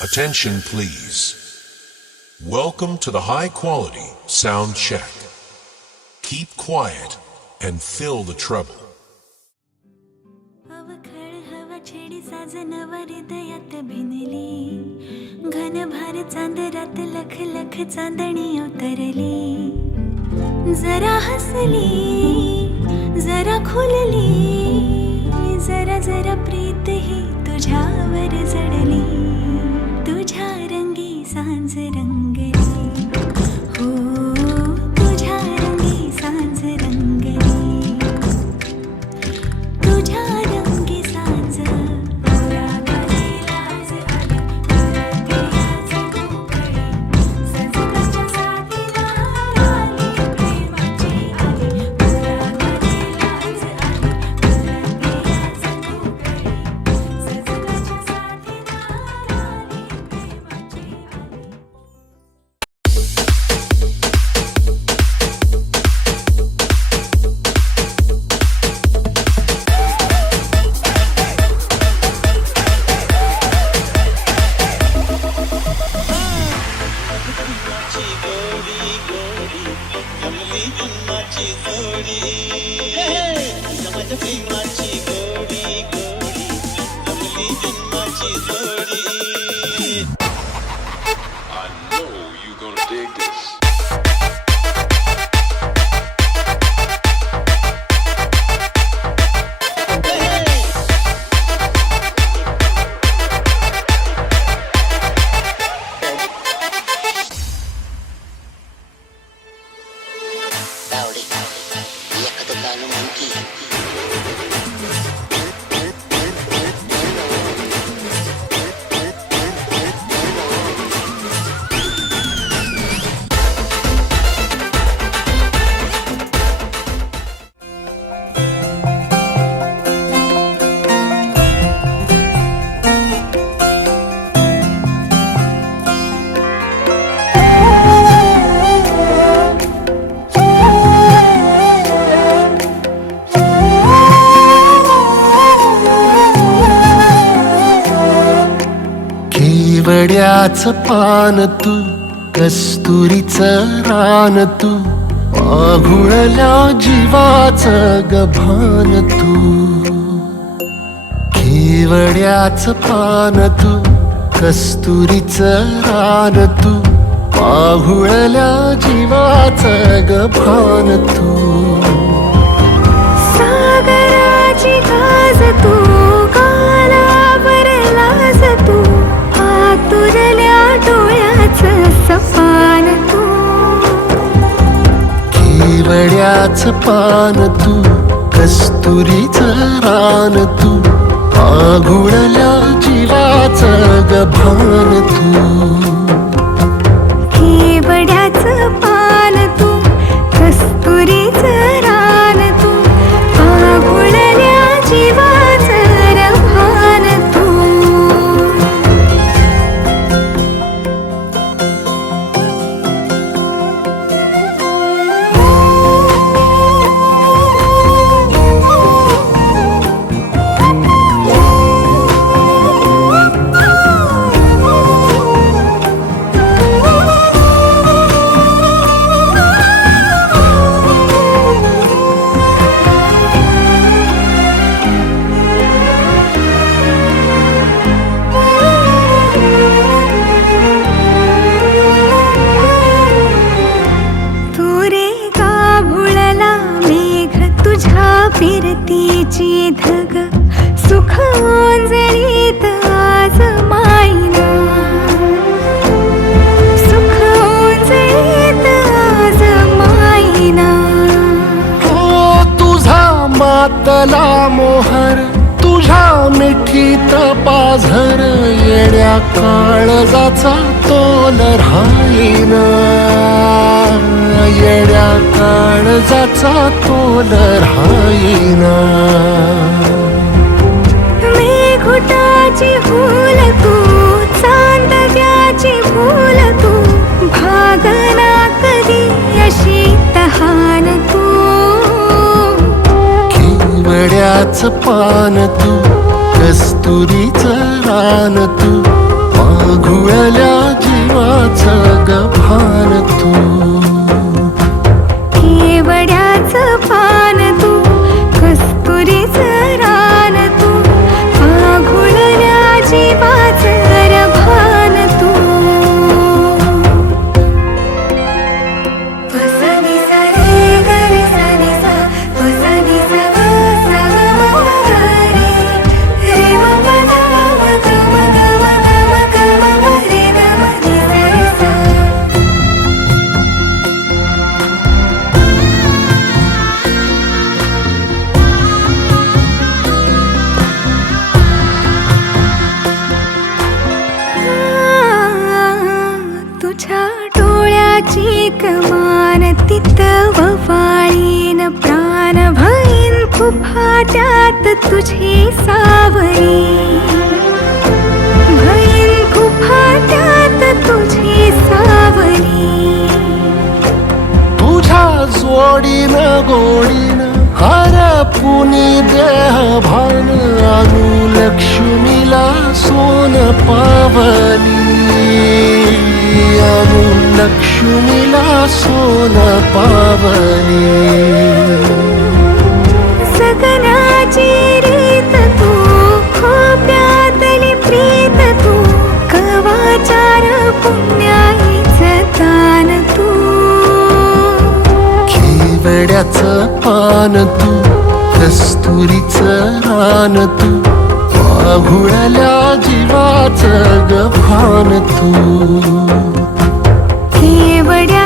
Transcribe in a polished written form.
Attention please. Welcome to the high quality sound check. Keep quiet and fill the treble. अवखळ हवा छेडी साजनवर हृदयात भिनली घनभार चांदरात लख लख चांदणी उतरली जरा हसली जरा खुलली जरा जरा प्रीत ही तुझ्यावर जडली तुझ्या रंगी सांज रंगली हो तुझ्या रंगी सांज रंगली तुझ्या रंगी सांज केवड्याचं पान तू कस्तुरीचं रान तू आघुळल्या जीवाचं गभान तू केवड्याचं पान तू कस्तुरीचं रान तू आघुळल्या जीवाचं गभान तू सागराची गाज तू गालावर लाज तू आतुरल्या डोळ्याचं सपान तू केवड्याचं पान तू कस्तुरीचं रान तू आघुळल्या जीवाचं गभान तू केवड्याचं पान तू कस्तुरीचं रान तू आघुळल्या जीवाचं रभान तू फिरतीची धग सुख ओंजळीत आज मायना सुख ओंजळीत आज मायना हो तुझा मातला मोहर तुझ्या मिठीत पाझर येड्या काळजाचा तोल राहीना येड्या काळजाचा तोल राहीना मेघुटाची फूल तू चांदव्याची फूल तू भागना कधी अशी तहान तू केवड्याचं पान तू कस्तुरीचं रान तू घुळल्या जीवाचं गभान तू. केवड्याचं पान तू, कस्तुरीचं रान तू, आघुळल्या जीवाचं रभान तू. पसनी सा रे ग रे सा नि सा, पसनी सा ग सा ग म ग रे, रे म प ध म ग म ग म ग म ग म म रे ग म नि सा रे सा. तुझ्या डोळ्याची कमान तिथं ववाळीन प्राण भईन फुफाट्यात तुझी सावरी. भईन फुफाट्यात तुझी सावरी. तुझ्या जोडीनं गोडीनं हरपुनी देह भान आणू लक्ष्मीला सोन पावली. आणू लक्ष्मीला सोन पावली. सगनाची रीत तू, खोप्यातली प्रीत तू, कवाचार पुण्याईचं दान तू. केवड्याचं पान तू, कस्तुरीचं रान तू, आघुळल्या जीवाचं गभान तू. केवड्या